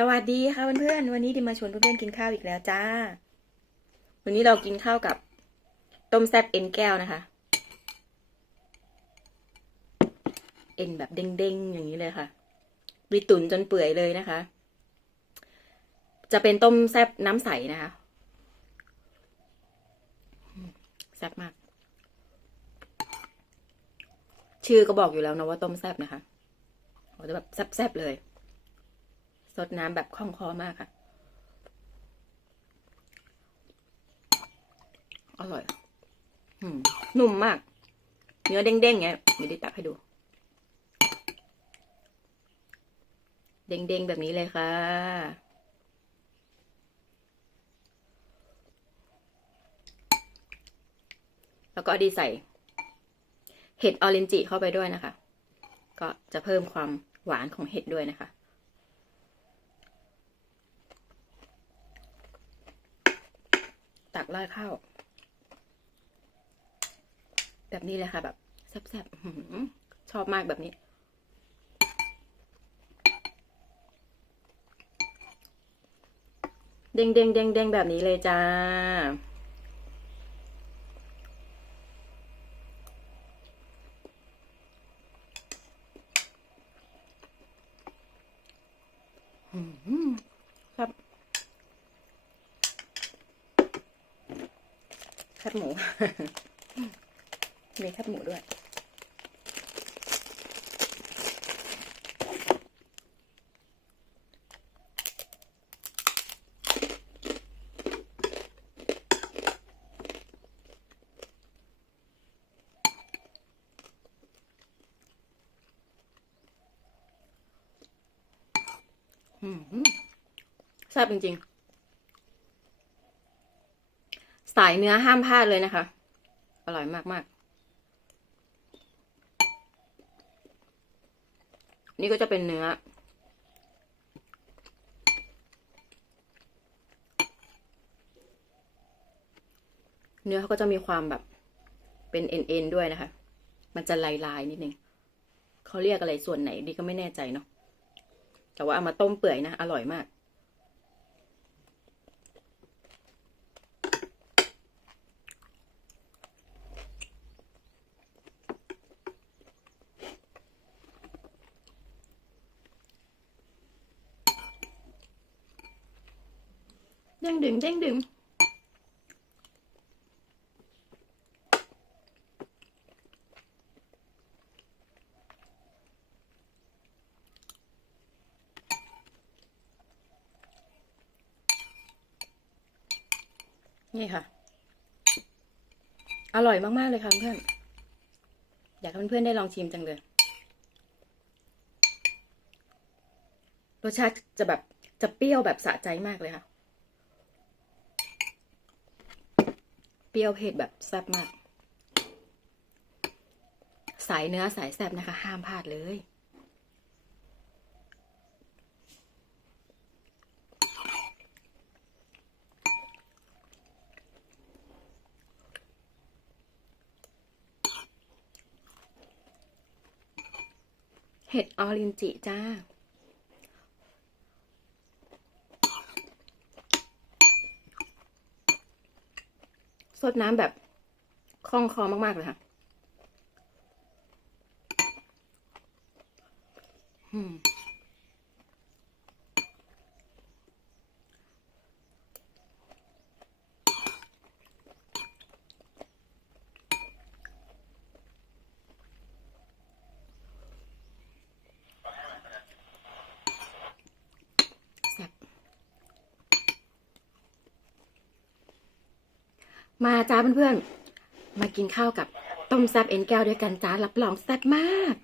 สวัสดีค่ะเพื่อนๆวันนี้ดิมาชวนเพื่อนๆกินข้าวอีกแล้วจ้า วันนี้เรากินข้าวกับต้มแซ่บเอ็นแก้วนะคะ เอ็นแบบเด้งๆอย่างนี้เลยค่ะรีตุนจนเปื่อยเลยนะคะ จะเป็นต้มแซ่บน้ำใสนะคะแซ่บมาก ชื่อก็บอกอยู่แล้วนะว่าต้มแซ่บนะคะโอ้จะแบบแซ่บๆเลย สดน้ำแบบคล่องคอมากค่ะ อร่อยอืมนุ่มมาก เนื้อเด้งๆเงี้ยไม่ได้ตักให้ดู เด้งๆแบบนี้เลยค่ะแล้วก็ดีใส่ เห็ดออเรนจิเข้าไปด้วยนะคะ ก็จะเพิ่มความหวานของเห็ดด้วยนะคะ ตักราดข้าวแบบนี้เลยค่ะ แบบแซ่บๆชอบมากแบบนี้ เด้งเด้งเด้งเด้งแบบนี้เลยจ้า อืมครับแคบหมู มีแคบหมูด้วย อืมแซ่บจริงๆ สายเนื้อห้ามพลาดเลยนะคะ อร่อยมากๆ นี่ก็จะเป็นเนื้อ เนื้อเขาก็จะมีความแบบเป็นเอ็นๆด้วยนะคะ มันจะลายๆนิดนึงเขาเรียกอะไรส่วนไหนดีก็ไม่แน่ใจเนาะแต่ว่าเอามาต้มเปื่อยนะ อร่อยมาก เด้งดึงเด้งดึงนี่ค่ะ อร่อยมาก ๆ เลยค่ะเพื่อน อยากให้เพื่อนๆได้ลองชิมจังเลย รสชาติจะแบบจะเปรี้ยวแบบสะใจมากเลยค่ะ เปรี้ยวเผ็ดแบบแซ่บมาก สายเนื้อสายแซ่บนะคะ ห้ามพลาดเลยเห็ดออรินจิจ้า สดน้ำแบบคล่องคอมาก ๆ เลยค่ะ อืม มาจ้าเพื่อนๆ มากินข้าวกับต้มแซ่บเอ็นแก้วด้วยกันจ้ารับรองแซ่บมาก